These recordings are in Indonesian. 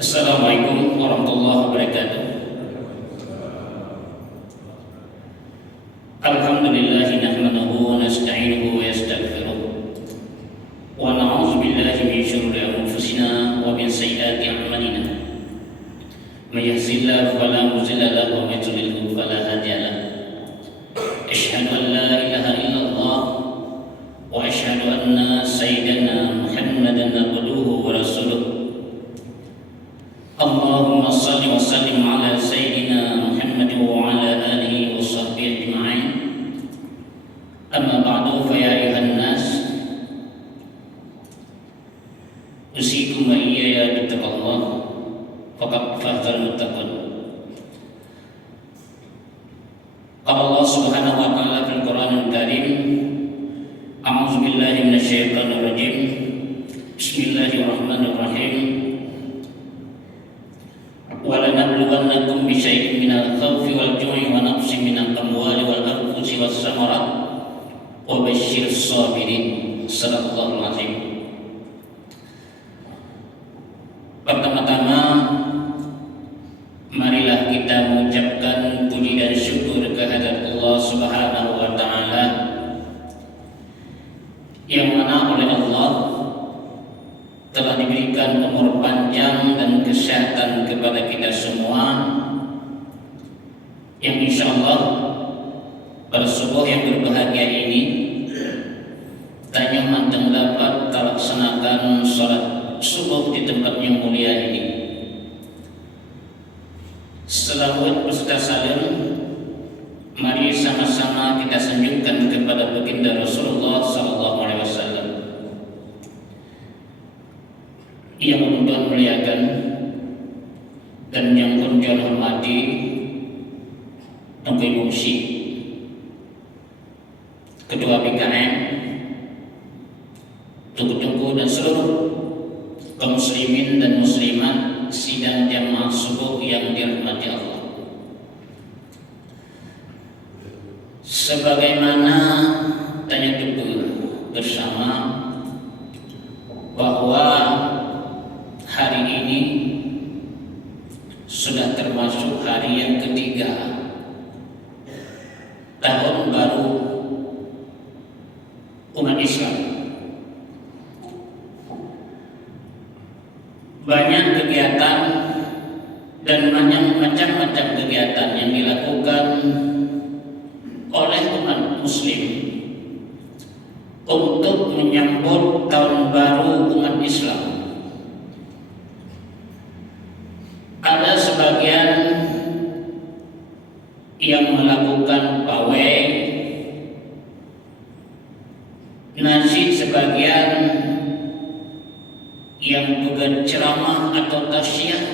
Assalamualaikum warahmatullahi wabarakatuh. Alhamdulillahi nahmaduhu wa nasta'inuhu wa yastaghfiruh wa na'udzu billahi min syururi anfusina wa min sayyiati a'malina. May yahdihillahu fala mudilla lahu wa may yudlilhu fala hadiya lahu. Asyhadu an la ilaha illallah wa asyhadu anna sayyidana Muhammadan abduhu wa rasuluh. Allahumma salli wa sallim ala sayyidina Muhammad wa ala alihi wa sahbihi ajma'in. Amma ba'du, fa ya ayuhan nas, usikum wa iyaya bittaqallah faqad fazal muttaqun. Qala Allah subhanahu wa ta'ala fil Qur'anil Karim, a'udzu billahi minasyaitonir rajim. Bismillahirrahmanirrahim. وَلَنَبْلُوَنَّكُمْ بِشَيْءٍ مِنَ الْخَوْفِ وَالْجُوعِ وَنَقْصٍ مِنَ الْأَمْوَالِ وَالْأَنفُسِ وَالثَّمَرَاتِ وَبَشِّرِ الصَّابِرِينَ. Shadaqallahul Azim. Pertama-tama, marilah kita mengucapkan puji dan syukur kehadirat Allah Subhanahu wa Ta'ala, yang mana oleh Allah telah diberikan umur panjang dan kesehatan kepada kita semua, yang insyaallah pada subuh yang berbahagia ini tanya manteng dapat terlaksanakan sholat subuh di tempat yang mulia ini. Selawat beserta salam mari sama-sama kita sanjungkan kepada baginda Rasulullah sallallahu alaihi wasallam yang Tuhan muliakan dan yang pun Tuhan hormati, Tengku Bungsi, Ketua BKM, Tengku dan seluruh kaum muslimin dan muslimat sidang jamaah subuh yang dirahmati Allah. Sebagaimana tanya kita bersama bahwa hari ini sudah termasuk hari yang ketiga tahun baru umat Islam. Banyak kegiatan dan macam-macam kegiatan yang dilakukan oleh umat Muslim untuk menyambut tahun baru umat Islam. Ada sebagian yang melakukan pawai, nasi sebagian yang bukan ceramah atau tausiah,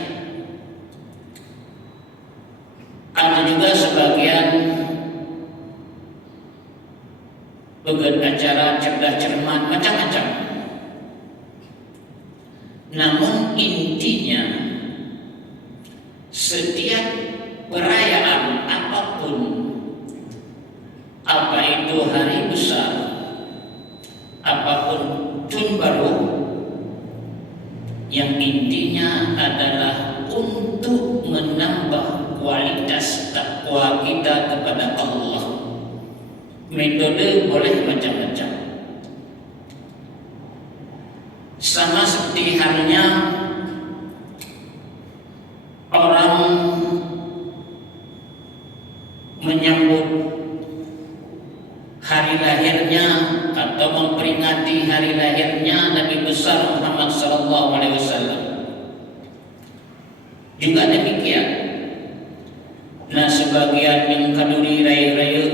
ada juga sebagian bukan acara cerdas cermat, macam-macam. Namun intinya, setiap perayaan apapun, apa itu hari besar, apapun tahun baru, yang intinya adalah untuk menambah kualitas takwa kita kepada Allah. Metode boleh macam-macam. Sama seperti halnya orang menyambut hari lahirnya atau memperingati hari lahirnya Nabi besar Muhammad sallallahu alaihi wasallam. Juga demikian. Nah, sebagian yang kaduri raya-raya,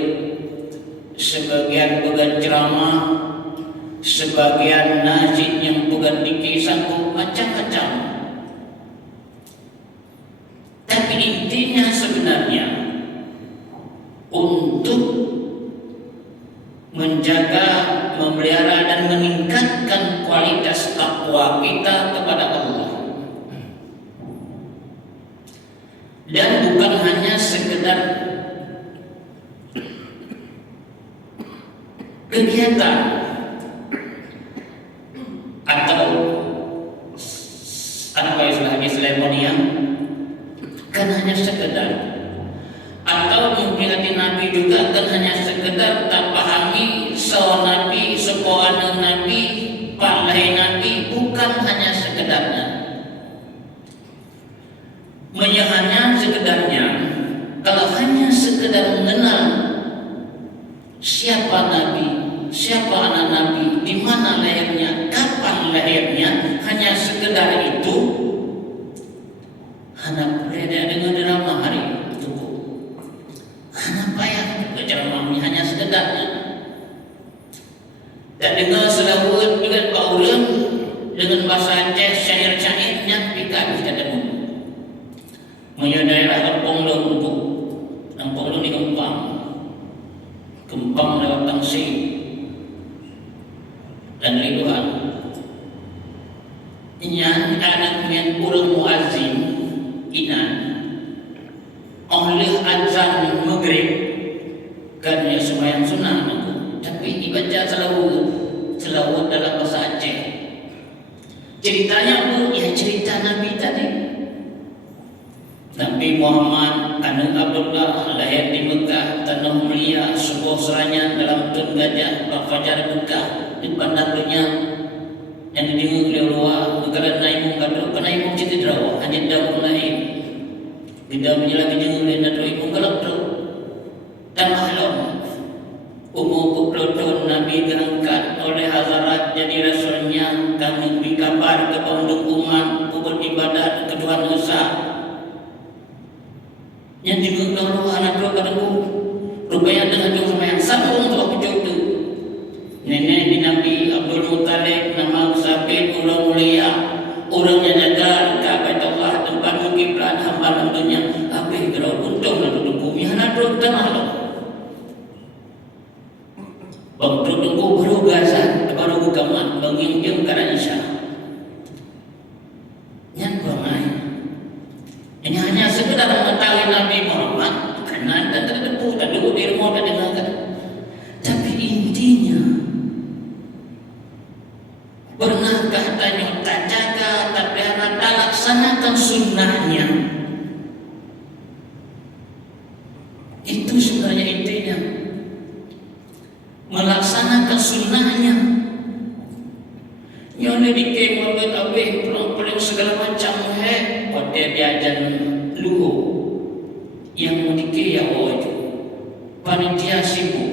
sebagian bukan ceramah, sebagian najid yang bukan dikisah, macam-macam. Tapi intinya sebenarnya untuk menjaga, memelihara dan meningkatkan kualitas takwa kita kepada Allah. Dan bukan hanya sekedar kegiatan atau apa istilah habis lemonian kan hanya sekedar, atau mungkin hati Nabi juga kan hanya sekedar tak pahami so Nabi, sepoana Nabi, palai Nabi, bukan hanya sekedarnya. Hanya sekedarnya, kalau hanya sekedar mengenal siapa Nabi, siapa anak Nabi, di mana lahirnya, kapan lahirnya, hanya sekedar itu, anak beda dengan drama hari itu. Anak payah ceramahnya hanya sekedarnya. Tak dengar selawat dengan pauran dengan bahasa Aceh, syair-syairnya pika bisa dengar. Punya daerah Kampung Lumpuh, Kampung Lumpuh di Kempang lewat Tangsi dan Ridwan. Yang anaknya kurang muazzin inan oleh azan maghrib kan ya sembahyang sunnah, tapi dibaca selawat dalam bahasa Aceh. Ceritanya pun ya cerita Nabi tadi. Nabi Muhammad anu Abdullah lahir di Mekah, tanah mulia, sebuah serangan dalam tun gajah, fajar Mekah di pandang dunia yang didengar oleh luar negara naimung kado, penaimung citi drawa, hanya daun lain. Tidak menjelagi dengar oleh nadro imung kalabro. Dan mahlum, umur pukul Nabi diangkat oleh Hazarat jadi rasulnya, kami beri kabar kepada umat, pukul ibadat kedua nusa. Yang juga kalau anak dua kadang rupanya dengan jauh sama yang sambung untuk aku jauh tu. Nenek di Nabi Abdul Muttalib nama Sabit orang mulia, orangnya jaga Ka'bah tempat kiblat hamba tentunya. Apa yang kalau untung lalu bumi anak dua tanah lo. Waktu tunggu baru Gaza, baru Bukaman, menginjam karena Isya. Yang ramai. Ini hanya sekedar mengetahui Nabi Muhammad karena dan terdepu dan dulu di rumah dan dengarkan. Tapi intinya, pernahkah tanya tak jaga, tak pelihara, tak laksanakan sunnahnya? Itu sebenarnya intinya. Melaksanakan sunnahnya. Yang dikira Muhammad Abih, pelang-pelang segala macam hotel diajan luhu yang mendikir ya itu panitia sibuk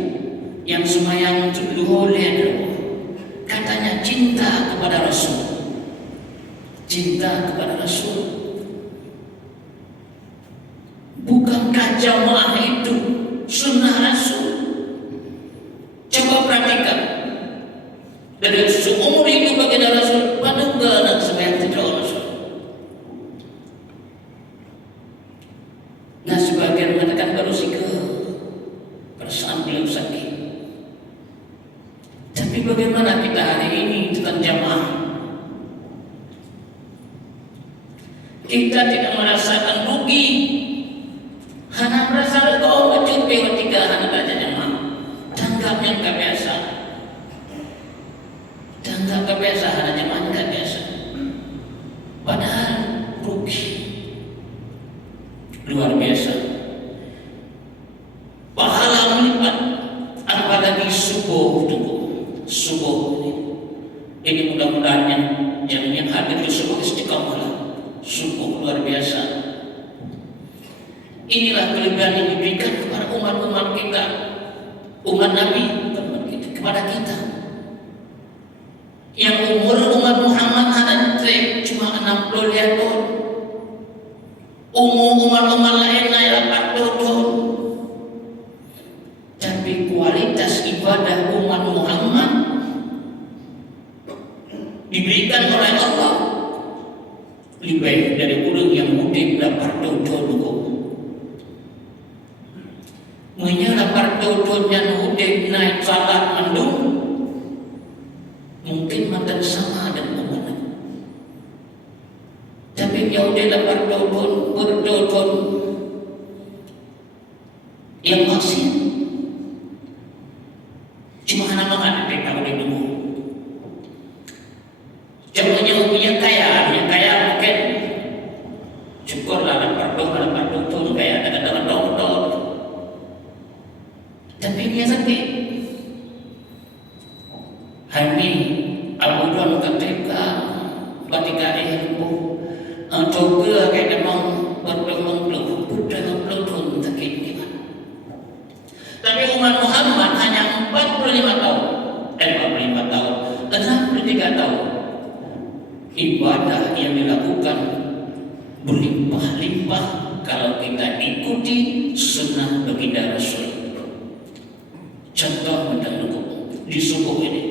yang semayang luhu lihat katanya cinta kepada Rasul, cinta kepada Rasul. Bukankah jamaah itu sunnah Rasul? Coba perhatikan dari seumur hidup baginda Rasul paduga dan semayang tidak Rasul. Nah sebagian mengatakan baru sih ke perasaan beliau sakit. Tapi bagaimana kita hari ini tentang jamaah? Kita tidak merasakan rugi, hanya merasa kau mencuci ketika hanya baca jamaah. Tanggapnya tak biasa, tanggap kebiasaan hanya jamaah tak biasa. Padahal rugi. Luar biasa. Pahala melipat, apalagi subuh tunggu. Subuh ini mudah-mudahan yang hadir di subuh istiqamah. Subuh luar biasa. Inilah kelebihan yang diberikan kepada umat-umat kita, umat Nabi, kepada kita. Yang umur umat Muhammad ada cuma 60 tahun. Umat-umat lain naik 40 tahun. Tapi kualitas ibadah umat Muhammad diberikan oleh Allah lebih dari orang yang mudik 80 tahun dulu. Menya 80 tahun yang mudik naik salat mendung mungkin makan sama dengan umat. Tapi jauh dia 80 tahun bertahun yang masih cuma anak menghadapi kamu di dulu. Contohnya punya kaya mungkin ketika ilmu juga kayak demam berdelung tahun sakit. Tapi umat Muhammad hanya 45 tahun, 45 tahun, 63 tahun. Ibadah yang dilakukan berlimpah-limpah kalau kita ikuti sunnah baginda Rasul. Contoh di subuh ini,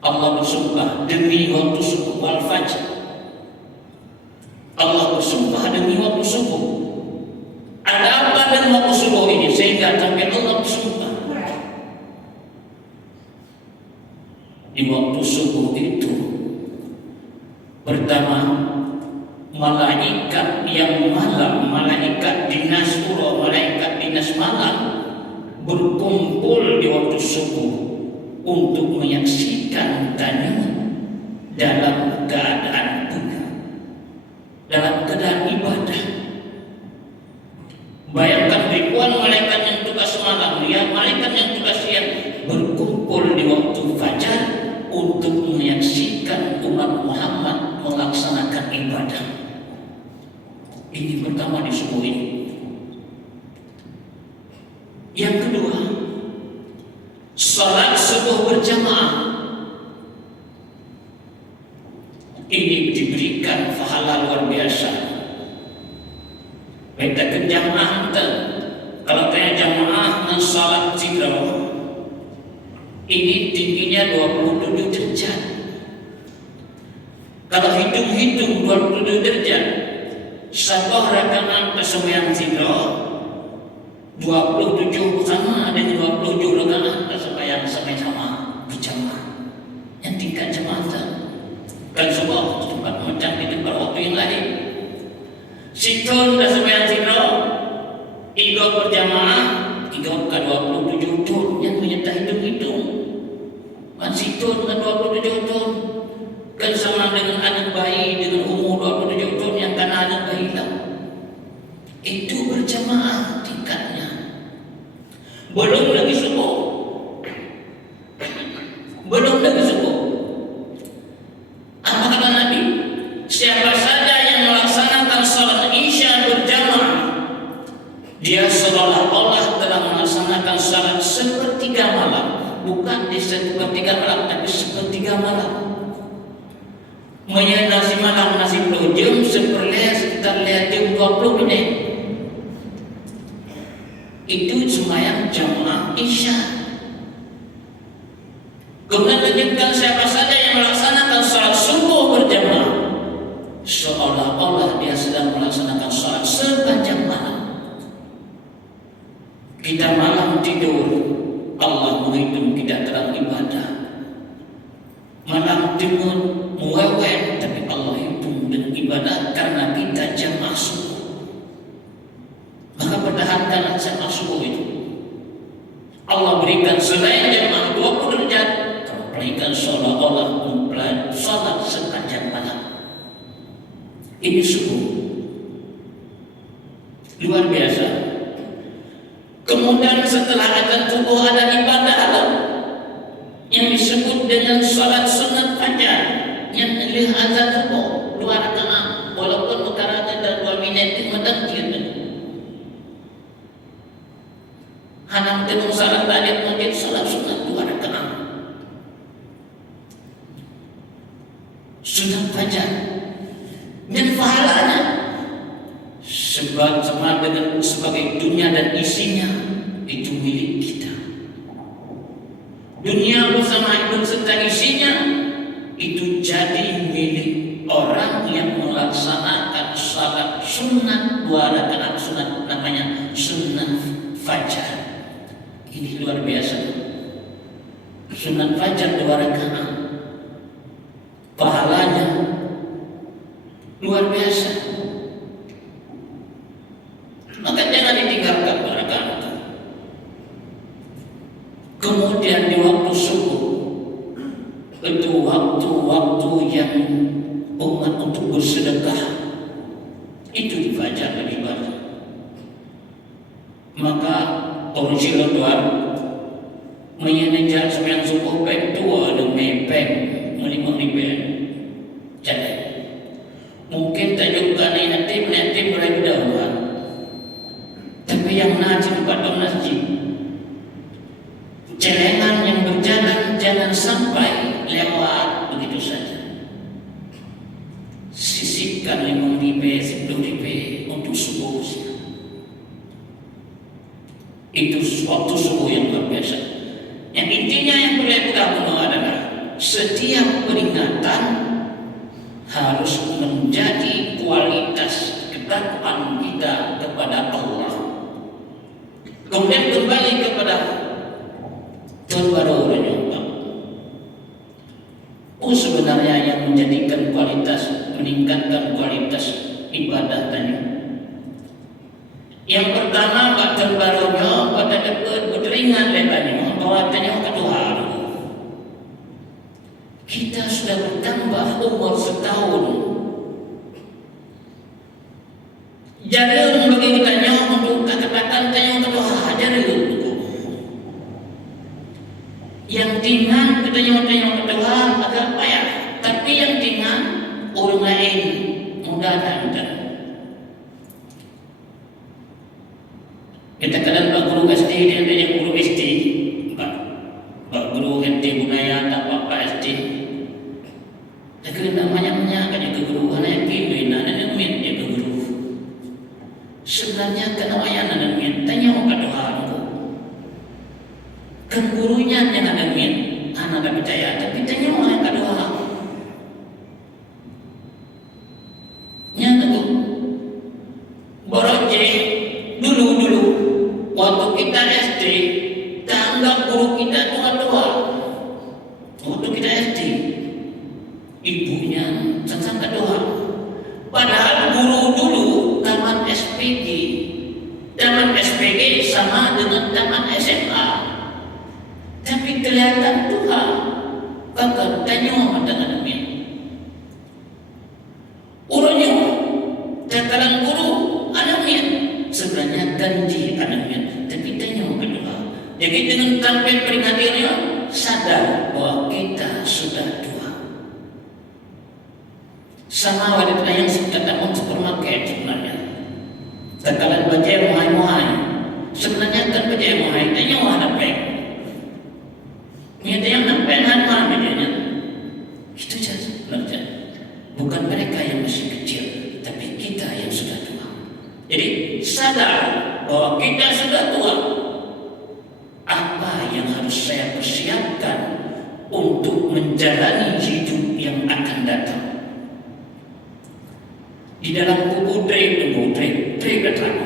Allah bersumpah demi waktu subuh wal fajr. Allah bersumpah demi waktu subuh. Ada apa dengan waktu subuh ini sehingga sampai Allah bersumpah? Di waktu subuh itu, pertama, malaikat yang malam, malaikat dinas ura, malaikat dinas malam berkumpul di waktu subuh untuk menyaksikan tanya dalam keadaan bunga, dalam keadaan ibadah. Bayangkan ribuan malaikat yang tugas malam, ya malaikat yang tugas siang berkumpul di waktu fajar untuk menyaksikan umat Muhammad melaksanakan ibadah. Ini pertama di subuh ini. Yang kedua, salat subuh berjamaah. Ini diberikan pahala luar biasa. Kita ke jamaah kalau tanya jamaah dan salat tidrah, ini tingginya 27 derajat. Kalau hitung-hitung 27 derajat, satu rakaat kesembilan tidrah 27 sama dengan 27 rakaat kesembahyang sama-sama berjamaah. Yang tingkat jamaah kan sebuah tempat macam di tempat waktu yang lain. Situn kesembahyang tidrah ikut berjamaah 3 ke 27 ton yang menyertai hitung-hitung. Situn ke 27 ton kan sama dengan anak bayi dengan umur 27 ton yang kan anak bayi lah. Itu berjamaah tingkatnya. Belum lagi subuh. Belum lagi subuh. Apa kata Nabi? Siapa saja yang melaksanakan salat Isya berjamaah, dia seolah-olah telah melaksanakan salat sepertiga malam. Bukan di sepertiga malam, tapi sepertiga malam. Nasi malam, nasi 10 jam, sepertiga sekitar 5 jam 20 menit. Itu sembahyang jamaah Isya. Kemudian lanjutkan siapa saja yang melaksanakan salat subuh berjamaah, seolah-olah dia sedang melaksanakan salat sepanjang malam. Kita malam tidur, Allah menghitung kita dalam ibadah. Malam timun muwewen, tapi Allah hitung dengan ibadah karena kita jamaah subuh. Maka pertahankanlah jamaah subuh itu. Allah berikan selain jamaah 20 derajat, kalau berikan seolah-olah mempelajari salat sepanjang malam. Ini subuh luar biasa. Kemudian setelah azan subuh ada ibadah alam yang disebut dengan salat sunat fajar, yang lih azan subuh 2 rakaat, walaupun ukaranya dan 2 menit itu mentakjir. Hanam tenung salat tahiyat masjid salat sunat 2 rakaat. Sunat fajar. Dan pahalanya sebab sama dengan sebagai dunia dan isinya itu milik kita. Dunia bersama serta isinya itu jadi milik orang yang melaksanakan salat sunat 2 rakaat sunat, namanya sunat fajar. Ini luar biasa. Sunat fajar 2 rakaat, pahalanya luar biasa. Maka jangan ditinggalkan rakaat. Kemudian di waktu subuh, itu waktu-waktu yang umat untuk bersedekah, itu di fajar dan ibadah. Maka orang Cilegon menyenejar sembilan subuh pek tua dan mepeng melimang liben disisipkan 5.000, 10.000 untuk subuh. Itu suatu subuh yang luar biasa. Yang intinya yang boleh kita adalah setiap peringatan harus menjadi kualitas ketakwaan kita kepada Allah. Kemudian kembali kepada Tuhan baru sebenarnya yang menjadikan kualitas, meningkatkan kualitas ibadah tadi. Yang pertama Tuhan barunya pada dapat beringat letaknya bahwa tanya ke Tuhan. Kita sudah bertambah umur setahun. Jadi bagi kita untuk kata-kata tanya ke Tuhan, jadi yang tinggal tanya ke Tuhan agak payah, tapi yang tinggal orang lain mudah dan kita kadang Pak Guru SD dan yang Guru SD, Pak Guru SD Bunaya tak Pak SD. Tapi namanya kan ke guru, anak yang anak yang ke guru. Sebenarnya kenapa yang anak yang tanya ke Tuhan. Kan gurunya yang anak tak percaya, tapi tanya orang ke Tuhan. Nyata tu, boroje dulu waktu kita SD, tak anggap guru kita tua-tua. Waktu kita SD, ibunya sesang ke Tuhan. Padahal guru dulu taman SPG, taman SPG sama dengan taman SMA. Tapi kelihatan Tuhan, kakak tanya dengan demi. Urutnya, takaran guru anaknya sebenarnya janji anaknya, tapi tanya ke Tuhan. Jadi dengan tampil peringatannya sadar bahwa kita sudah tua. Sama wanita yang datang ke supermarket sebenarnya. Takaran baca muhai, sebenarnya kan baca muhai tanya mana peng. Nyata yang nampak mana bedanya? Itu saja sebenarnya. Bukan mereka yang masih kecil, tapi kita yang sudah tua. Jadi sadar bahwa kita sudah tua. Apa yang harus saya persiapkan untuk menjalani hidup yang akan datang? Di dalam buku Tre katakan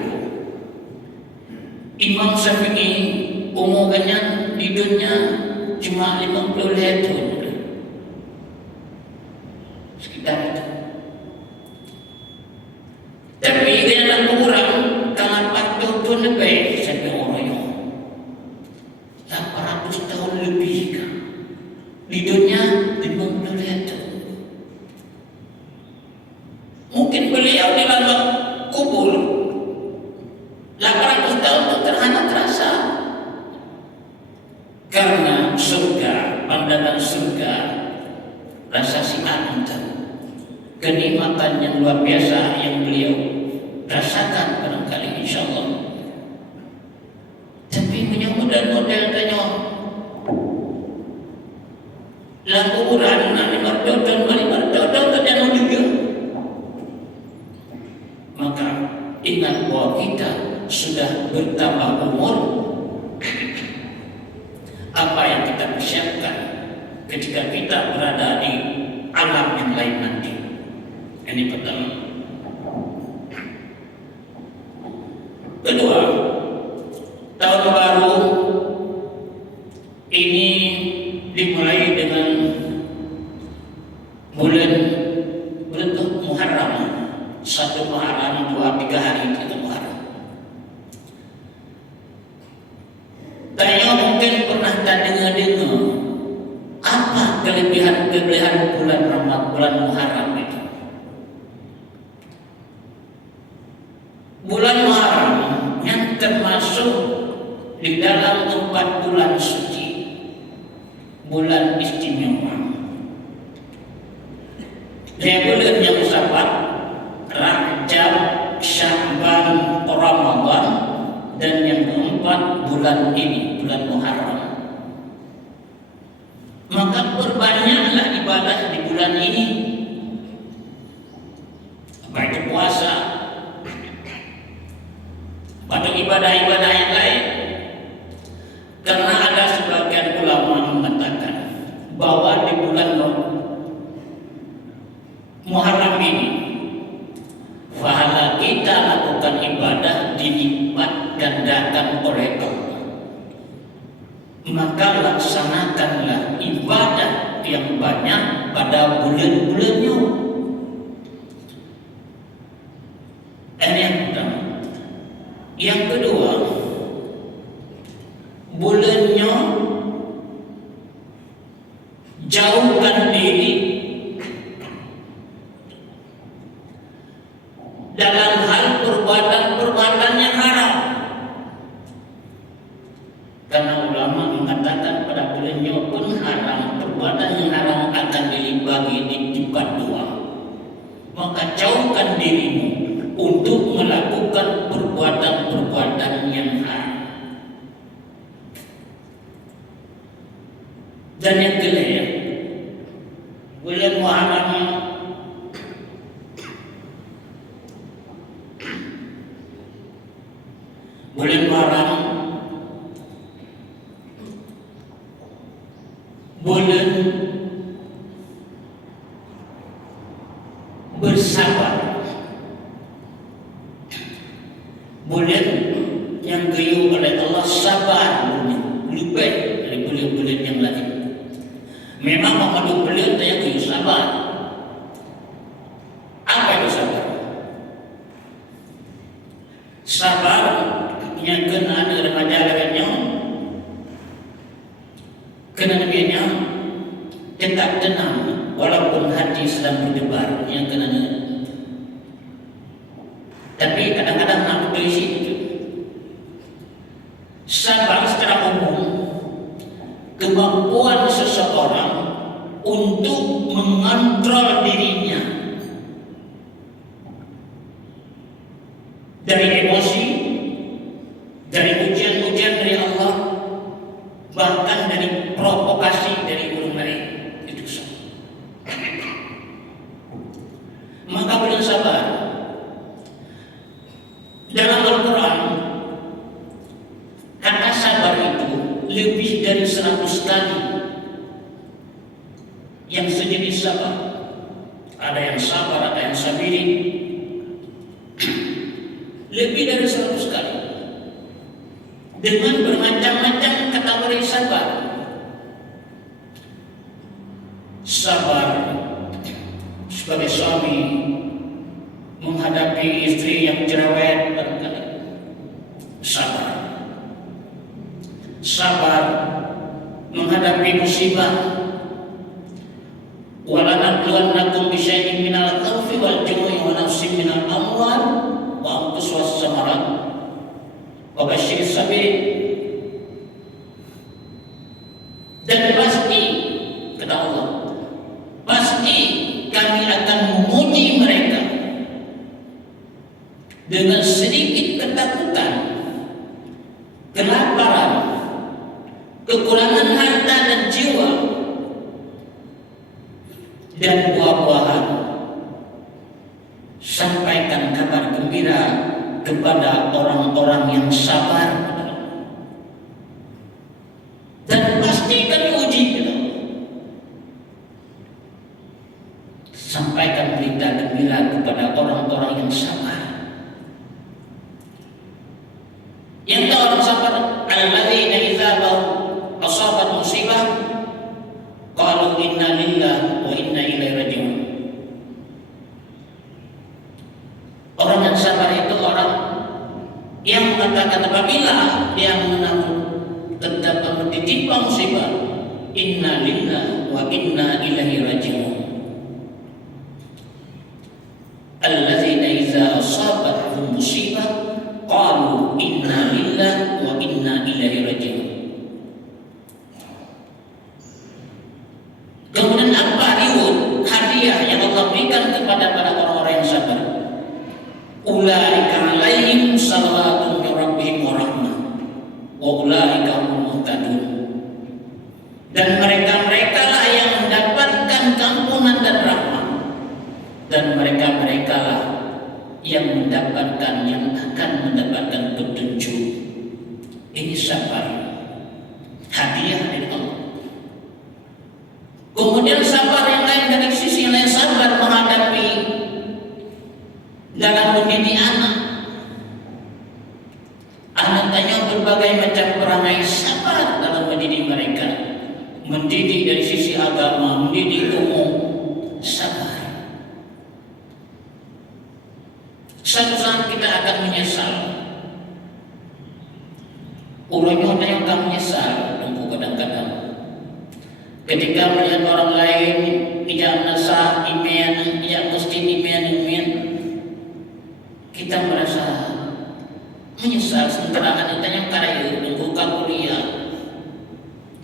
Imam Syafi'i umurnya di dunia cuma 50 tahun, sekitar itu. Tapi dalam kurang tangan 40 tahun lebih sampai orangnya 800 tahun lebih kan. Di dunia 50 tahun. Mungkin beliau di dalam kubur 800 tahun itu terasa. Karena surga, pandangan surga, rasa sian kenikmatan yang luar biasa yang beliau rasakan barangkali insyaAllah. Tapi punya model-model tanya lalu kuburan nanti merdodon terjadi juga. Maka ingat bahwa kita sudah bertambah umur. Apa yang kita persiapkan ketika kita berada di alam yang lain nanti. Ini pertama. Kedua, tahun baru ini dimulai dengan bulan Muharram. 1 Muharram, 2-3 hari itu Muharram. Tanya mungkin pernah tak dengar apa kelebihan bulan Ramadan, bulan Muharram itu. Bulan Muharram yang termasuk di dalam 4 bulan suci, bulan istimewa. Dia bulan yang sahabat Rajab, Sya'ban, Ramadan, dan yang keempat bulan ini, bulan Muharram. Maka perbanyaklah ibadah di bulan ini. kita lakukan ibadah dilipat gandakan oleh Allah, maka laksanakanlah ibadah yang banyak pada bulan-bulannya. Ini yang pertama. Yang kedua, bulannya jauhkan diri dalam hal perbuatan-perbuatan yang haram. Karena ulama mengatakan pada bulannya pun haram, perbuatan yang haram akan dibagi dilipat dua. Maka jauhkan dirimu untuk melakukan perbuatan-perbuatan yang haram. Dan yang kelima, bulan Muharram bulan bersabar, bulan yang diuji oleh Allah sabar, lebih baik dari bulan-bulan yang lain. Memang mengadu bulan yang diuji sabar. Apa itu sabar? Sabar yang kena ada majalahnya, kena nabinya tetap tenang walaupun hati sedang berdebar, yang kena. Tapi kadang-kadang nak berisi itu. Sabar secara umum kemampuan seseorang untuk mengontrol dirinya dari emosi, dari ujian-ujian dari Allah, bahkan dari provokasi dari orang lain. Itu sabar. Maka bulan sabar dalam Al-Quran, kata sabar itu lebih dari 100 kali yang sejenis sabar. Ada yang sabar, ada yang sabirin. Lebih dari 100 kali dengan bermacam-macam kategori sabar. Sabar sebagai suami menghadapi istri yang cerewet, sabar. Sabar menghadapi musibah. Walanabluwannakum bisyai'in minal khawfi wal ju'i wa nafsin minal amwal wa anfus was samarat wa basyiris sabirin. Dan pasti kata Allah, pasti kami akan menguji mereka dengan sedikit ketakutan, kelaparan, kekurangan harta dan jiwa, dan buah-buahan. Sampaikan kabar gembira kepada orang-orang yang sabar, dan pasti kami uji kita. Sampaikan berita gembira kepada orang-orang yang sabar. Yang tahu orang sabar, alladzina idza asabat musibah qalu inna lillahi wa inna ilaihi raji'un. Orang yang sabar itu orang yang mengatakan apabila dia tetap ditimpa musibah, inna lillahi wa inna ilaihi raji'un. Alladzina idza asabathum musibah qalu inna lillahi wa inna ilaihi raji'un. Kemudian apa reward, hadiah yang Allah berikan kepada para orang-orang yang sabar? Ulaika alaihim salawatun min rabbihim wa rahmah wa ulaika humul muhtadun. Dan mereka-mereka lah yang mendapatkan keampunan dan rahmat, dan mereka-mereka lah yang akan mendapatkan petunjuk. Ini sabar, hadiah dari Allah. Kemudian sabar yang lain dari sisi lain, sabar menghadapi dalam mendidik anak. mendidik umum sabar. Suatu saat kita akan menyesal. Urangnya yang akan menyesal. Tunggu kadang-kadang ketika melihat orang lain ijak nasah imen, ijak mesti imen, kita merasa menyesal. Sementara anak yang karya tunggu kuliah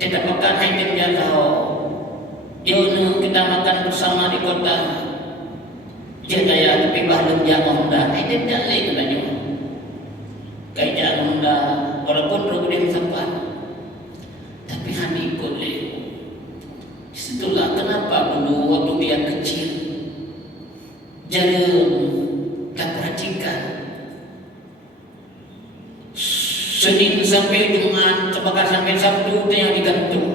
tidak makan item jauh. Yuk kita makan bersama di kota Jaya tapi bahlum jangan dah. Item jangan lagi tanya. Kayak jangan dah. Walaupun program sempat, tapi hani boleh. Disitulah kenapa dulu waktu dia kecil, jangan tak perhatikan. Senin sampai Jumat, sebab sampai Sabtu yang digantung.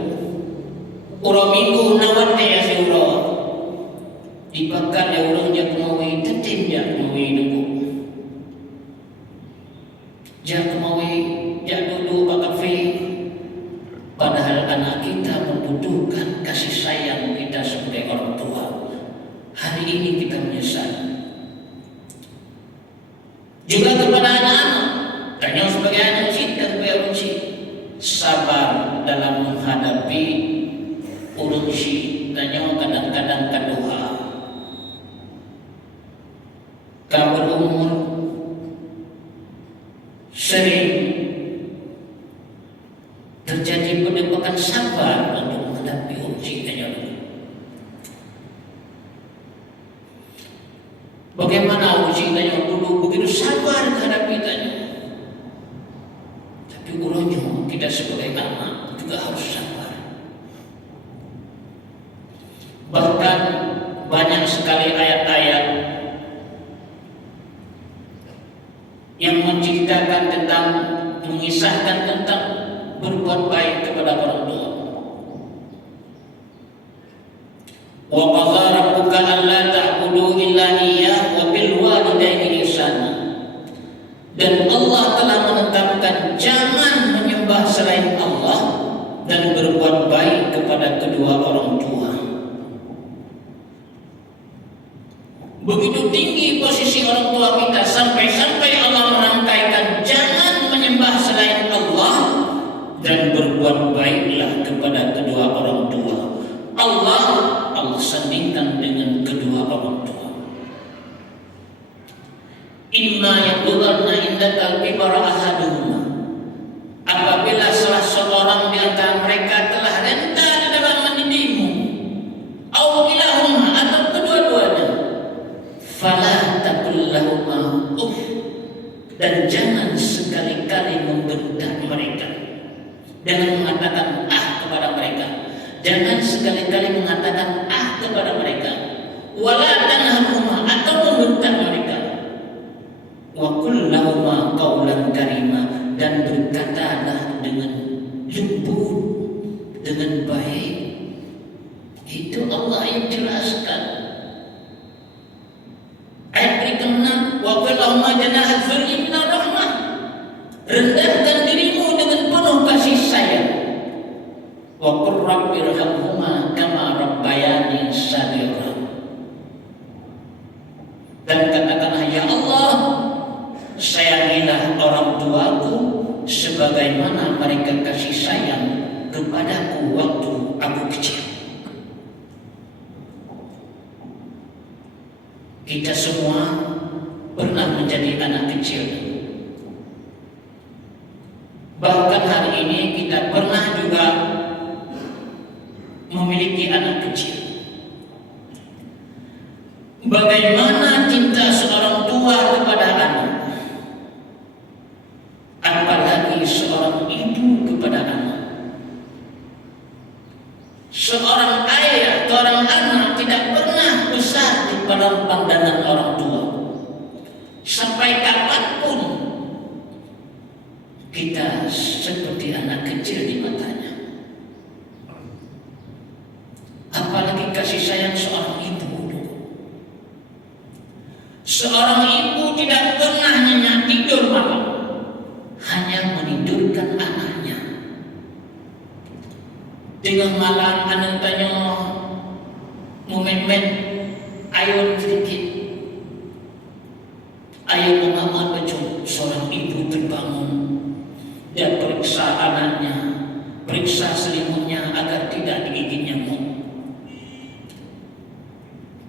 Urang minggu nawat dia seurang. Dibakar ya urang dia kemauin, tetim dia kemauin nunggu. Dia kemauin. Ya dulu Pak Kafe, padahal anak kita membutuhkan kasih sayang kita sebagai orang tua. Hari ini kita menyesal. Juga kepada anak-anak, tanya sebagai anak cinta sebagai uji, sabar dalam menghadapi urusi. Tanya kadang-kadang kadoha. Kau berumur sering terjadi penembakan sabar untuk menghadapi uji tanya. Bagaimana uji tanya dulu begitu sabar menghadapi tanya. Tapi urangnya kita sebagai anak juga harus sabar. Bahkan banyak sekali ayat-ayat yang menceritakan tentang, mengisahkan tentang berbuat baik kepada orang tua. Wa qadha rabbuka alla ta'budu illa iyyah wa bil walidaini ihsana. Dan Allah telah menetapkan jangan menyembah selain Allah dan berbuat baik kepada kedua orang tua. Begitu tinggi posisi orang tua kita sampai Allah merangkaikan jangan menyembah selain Allah dan berbuat baiklah kepada kedua orang tua. Allah sandingkan dengan kedua orang tua. Imma yablughanna indaka kibara ahaduhuma. Apabila salah seorang di antara mereka telah renta di dalam mendidikmu, au kilahuma atau kedua-duanya, fala taqul lahuma uff, dan jangan sekali-kali membentak mereka. Jangan mengatakan kepada mereka. Jangan sekali-kali mengatakan kepada mereka. Wala tanharhuma, atau membentak mereka. Wa qul lahuma qawlan karima, dan berkatalah dengan lembut, dengan baik. Itu Allah yang jelaskan. Ayat berikutnya, wa qul lahuma janaha dzulli minar rahmah. Rendahkan dirimu dengan penuh kasih sayang. Wa qur rabbirhamhuma kama rabbayani shaghira. Dan katakanlah, ya Allah, sayangilah orang tuaku sebagaimana mereka kasih sayang kepadaku waktu aku kecil. Kita semua pernah menjadi anak kecil. Bahkan hari ini kita pernah juga memiliki anak kecil. Bagaimana cinta seorang tua kepada anak, apalagi seorang ibu kepada anak. Seorang ayah, seorang anak tidak pernah besar di dalam pandangan orang tua. Sampai kapanpun kita seperti anak kecil di matanya. Apalagi kasih sayang seorang ibu. Seorang ibu tidak pernah nyenyak tidur malam, hanya menidurkan anaknya. Tengah malam anak tanya, men, ayo sedikit. Ayo Muhammad betul. Seorang ibu terbangun dan periksa anaknya, periksa selimutnya agar tidak digigit nyamuk.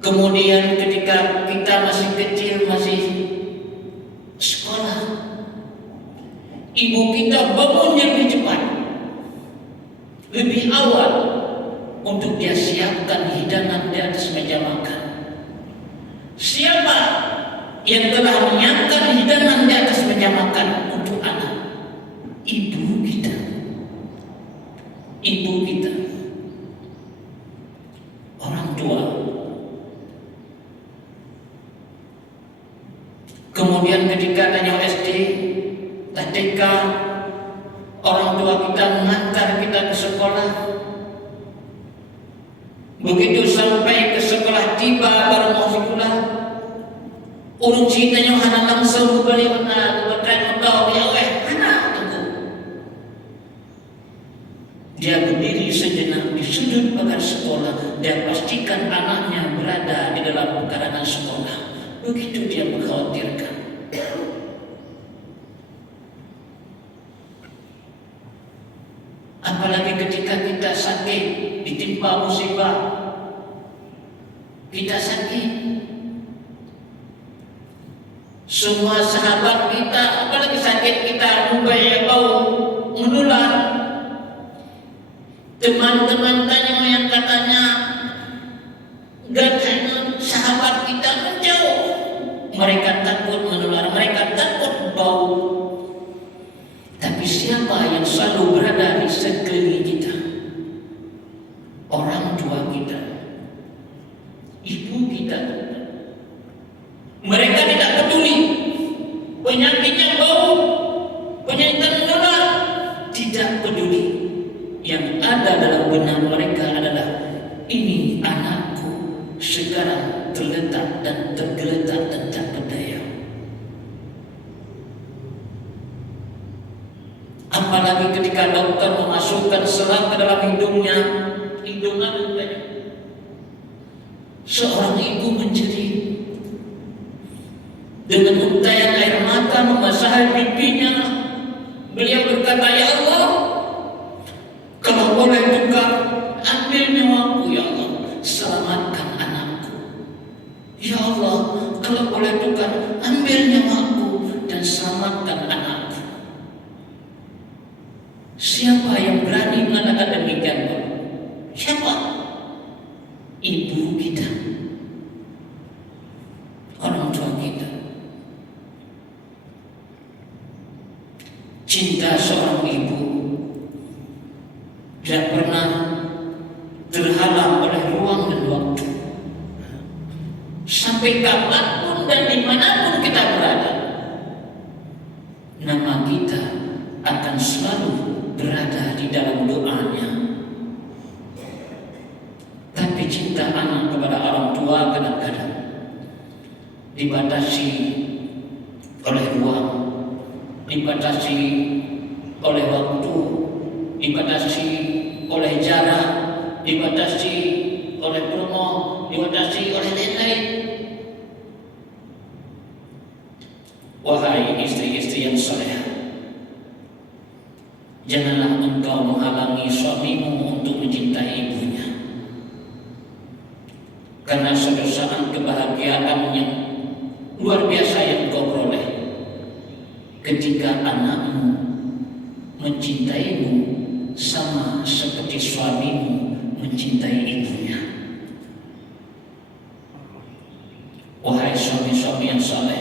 Kemudian ketika kita masih kecil, masih sekolah, ibu kita bangunnya lebih cepat, lebih awal untuk dia siapkan hidangan di atas meja makan. Siapa yang telah menyiapkan hidangan di atas meja makan untuk anak? Ibu kita. Ibu kita. Orang tua. Kemudian ketika tanya SD, TK, orang tua kita mengantar kita ke sekolah. Begitu sampai ke sekolah tiba baru mau sekolah, urung ceritanya hana langsung kembali hana kebetulan tahu ya hana tunggu. Dia berdiri sejenak di sudut pagar sekolah dan pastikan anaknya berada di dalam pekarangan sekolah. Begitu dia mengkhawatirkan. Apalagi ketika kita sakit, ditimpa musibah, kita sakit. Semua sahabat kita, apalagi sakit kita membayar bau menular. Teman-teman tanya yang katanya katanya sahabat kita menjauh. Mereka takut menular, mereka takut bau. Tapi siapa yang selalu berada di sekeliling kita? Orang tua kita, ibu kita. Mereka tidak peduli penyakitnya bau, penyakit menular, tidak peduli. Yang ada dalam benak mereka adalah ini anakku sekarang terletak dan tergeletak dan tak berdaya. Apalagi ketika dokter memasukkan selang ke dalam hidungnya, hidung anaknya, seorang ibu menjerit dengan untayan air mata membasahi pipinya. Beliau berkata, ya Allah, kalau boleh tukar, ambil nyawaku ya Allah, selamatkan anakku. Ya Allah, kalau boleh tukar, ambil nyawaku dan selamatkan anakku. Siapa yang berani mengatakan demikian? Siapa? Ibu kita, orang tua kita. Cinta seorang ibu tidak pernah terhalang oleh ruang dan waktu. Sampai kapanpun dan dimanapun kita berada, nama kita akan selalu berada di dalam doanya. Tapi cinta anak kepada orang tua kadang-kadang dibatasi oleh ruang, dibatasi oleh waktu, dibatasi oleh jarak, dibatasi oleh promo, dibatasi oleh lain-lain. Wahai istri-istri yang saleh, janganlah engkau menghalangi suamimu untuk mencintai ibunya. Karena suatu saat kebahagiaan yang luar biasa yang kau peroleh ketika anakmu mencintaimu sama seperti suamimu mencintai ibunya. Wahai suami-suami yang saleh,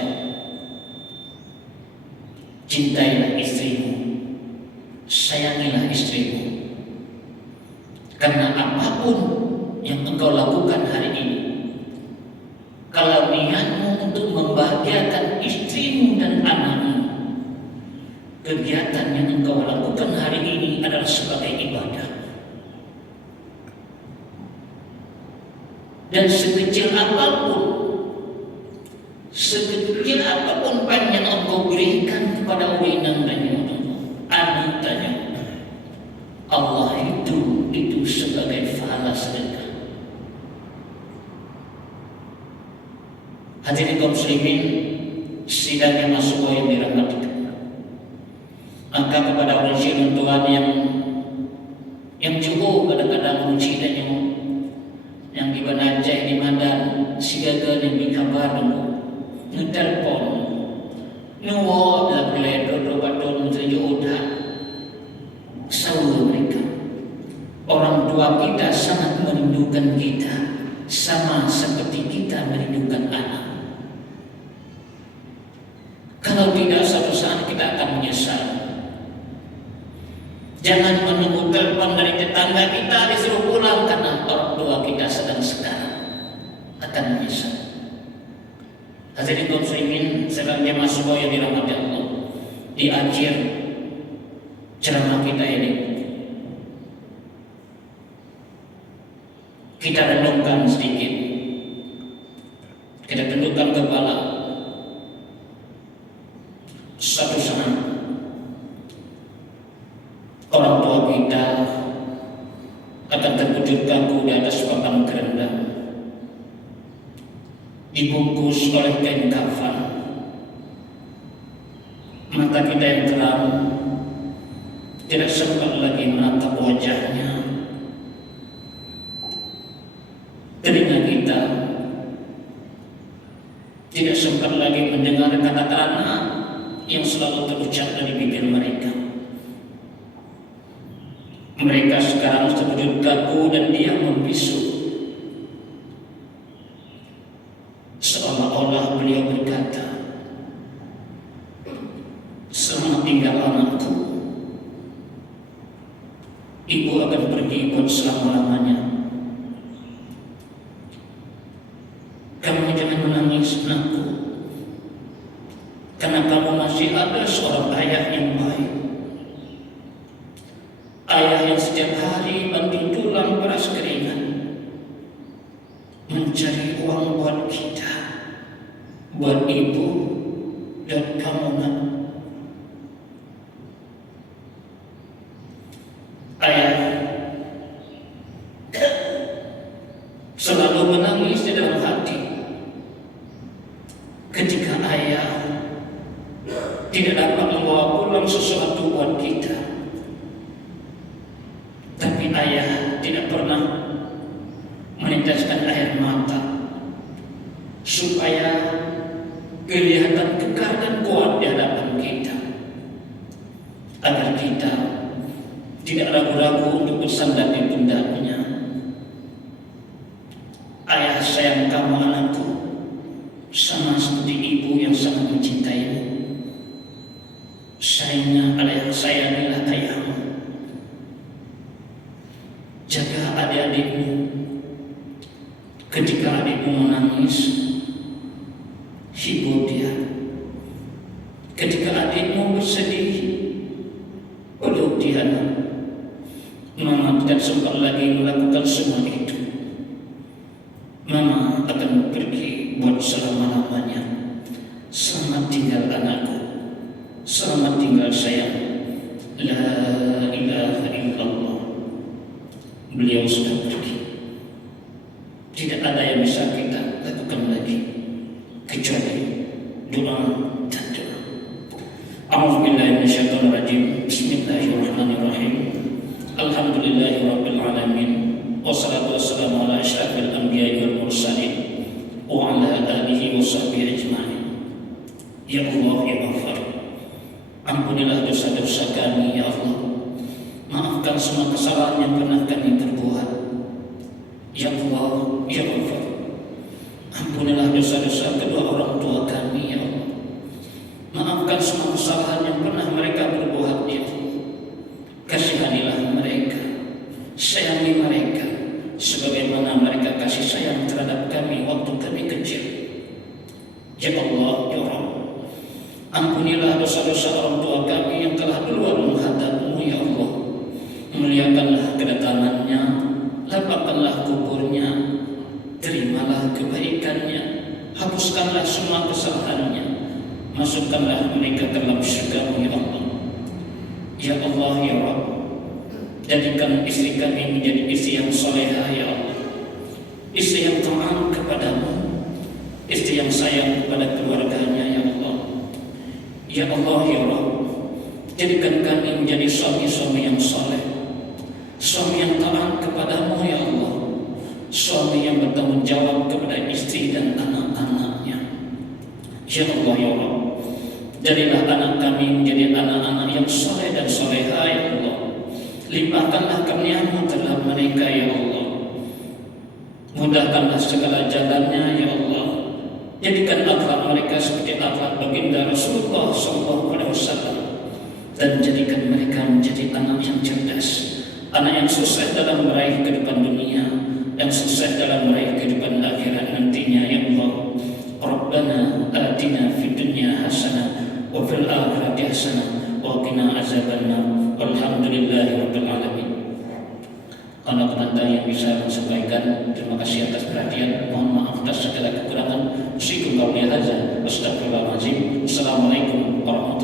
cintailah istrimu, sayangilah istrimu. Karena apapun yang engkau lakukan hari ini, kalau niatmu untuk membahagiakan istrimu dan anakmu, kegiatan yang engkau lakukan hari ini adalah sebagai ibadah. Dan sekecil apapun pan yang engkau berikan kepada Winang dan anitanya, Allah itu sebagai pahala sedekah. Hadirin kaum muslimin, sidang yang masuk yang dirahmati. Maka kepada orang Tuhan yang cukup kadang-kadang menguji dan yang dibanajai di madan sigaga yang dikabar ngetelpon nuwo dalam keledo dobaton menuju udah selalu mereka. Orang tua kita sangat merindukan kita, sama seperti kita merindukan anak. Kalau tidak, suatu saat kita akan menyesal. Jangan menunggu telepon dari tetangga kita disuruh pulang karena orang tua kita sedang sekarang, akan menyesal. Hadirin kaum muslimin, sedang masuk yang dirahmati Allah. Di akhir ceramah kita ini, kita renungkan sedikit, kita tundukkan kepala. Suatu saat orang tua kita akan terkejut kaku di atas papan kerendam, dibungkus oleh kain kafan. Mata kita yang terang tidak sempat lagi menatap wajahnya. Telinga kita tidak sempat lagi mendengar kata-kata yang selalu terucap dari bibir mereka. Mereka sekarang terkejut kaku dan diam membisu, seolah-olah beliau berkata, "Selamat tinggal anakku, ibu akan pergi buat selama-lamanya. Kamu jangan menangis, anakku, karena kamu masih ada seorang ayah yang baik. Ayah yang setiap hari banting tulang peras keringat mencari uang buat kita, buat ibu dan kamu, nak. Ayah selalu menangis di dalam hati ketika ayah tidak dapat membawa pulang sesuatu buat kita. Tapi ayah tidak pernah meneteskan air mata supaya kelihatan kekal dan kuat di hadapan kita, agar kita tidak ragu-ragu untuk bersandar di pundaknya. Ayah sayang kamu, anakku, sama seperti ibu yang sangat mencintaimu. Sayangnya ayah sayangilah ayahmu. Jaga adik-adikmu. Ketika adikmu menangis, hibur dia. Ketika adikmu bersedih, peluk dia. Mama tidak sempat lagi melakukan semua itu. Mama akan pergi buat selama-lamanya. Selamat tinggal anakku, selamat tinggal sayang. La ilaha illallah. Beliau sudah pergi. Tidak ada yang bisa kita lakukan lagi kecuali doa dan doa. A'udzubillahi minasyaitonir rajim. Bismillahirrahmanirrahim. Alhamdulillahirabbil alamin. Wassalatu wassalamu ala asyrafil anbiya'i wal mursalin wa ala alihi wa sahbihi ajma'in. Ya Allah, ya Ghafar, ampunilah dosa-dosa kami, ya Allah. Maafkan semua kesalahan yang pernah kami perbuat. Ya Allah, ya Ghafar, ampunilah dosa-dosa kedua orang tua kami, ya Allah. Maafkan semua kesalahan yang pernah mereka perbuat, ya Allah. Kasihanilah mereka, sayangi mereka sebagaimana mereka kasih sayang terhadap kami waktu kami kecil. Ya Allah, ya Rabb, ampunilah dosa-dosa orang tua kami yang telah duluan menghadapmu, ya Allah. Muliakanlah kedatangannya, lapangkanlah kuburnya, terimalah kebaikannya, hapuskanlah semua kesalahannya, masukkanlah mereka ke dalam syurga-Mu, ya Allah. Ya Allah, ya Rabb, jadikan istri kami menjadi istri yang salehah, ya Allah, istri yang taat kepadamu, istri yang sayang kepada keluarganya, ya Allah. Ya Allah, ya Rabb, jadikan kami menjadi suami-suami yang saleh, suami yang taat kepadamu, ya Allah, suami yang bertanggung jawab kepada istri dan anak-anaknya. Ya Allah, ya Rabb, jadilah anak kami menjadi anak-anak yang saleh dan salehah, ya Allah. Limpahkanlah karunia-Mu terhadap mereka, ya Allah. Mudahkanlah segala jalannya, ya Allah. Jadikan akhlak mereka seperti akhlak baginda Rasulullah SAW, dan jadikan mereka menjadi anak yang cerdas, anak yang sukses dalam meraih kehidupan dunia dan sukses dalam meraih kehidupan akhirat nantinya, ya Allah. Rabbana atina fid dunya hasanah wa fil akhirati hasanah wa qina azabannar. Walhamdulillahirabbil alamin. Karena penanda yang bisa saya sampaikan, terima kasih atas perhatian. Mohon maaf atas segala kekurangan. Assalamualaikum warahmatullahi wabarakatuh.